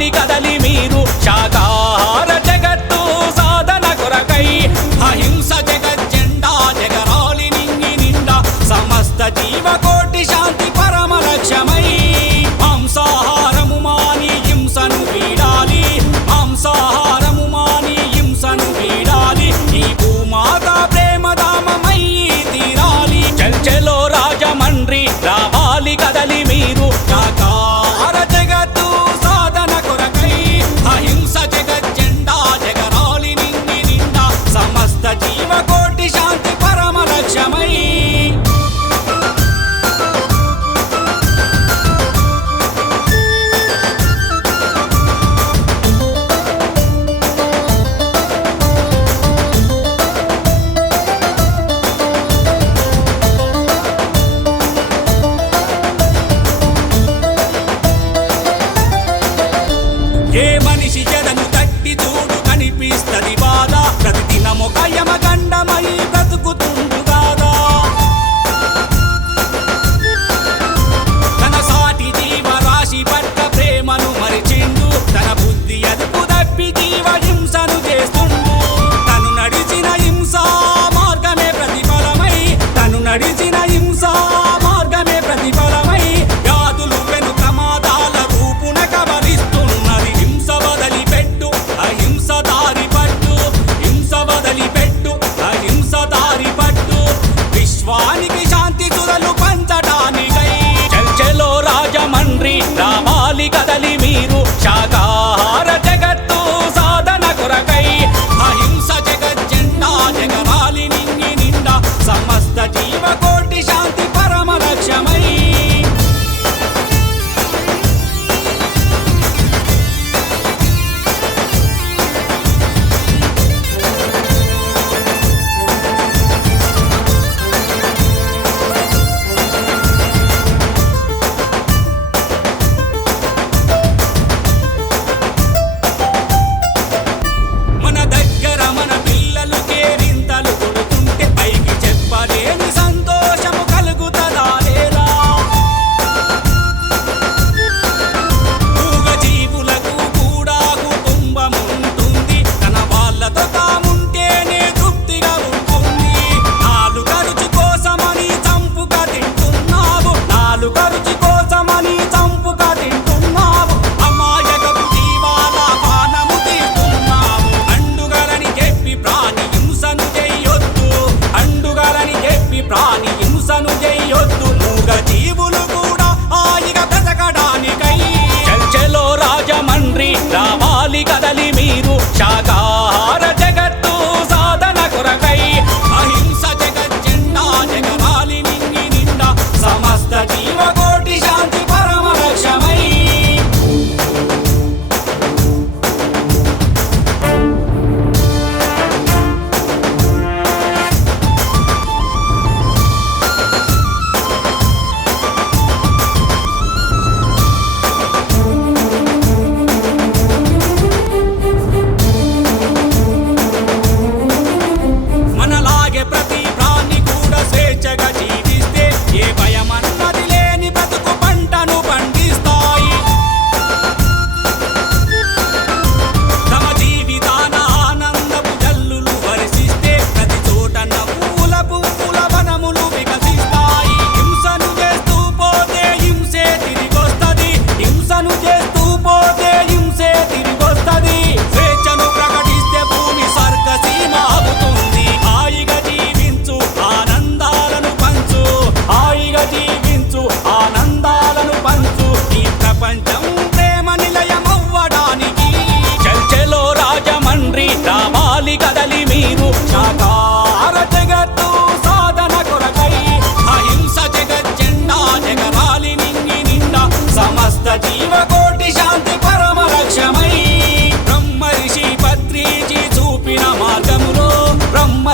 గాలి కదలి మీరు శాకాహార జగత్తు సాధన కొరకై అహింస జగజ్జెండా జగరాలి నింగి నిండా సమస్త జీ కదలి మీరు.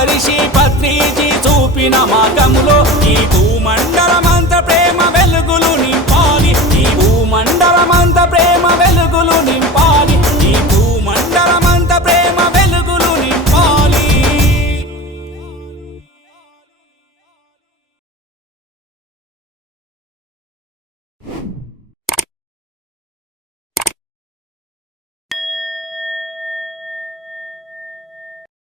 మహర్షి పత్రిజీ చూపిన మార్గములో ఈ భూమండ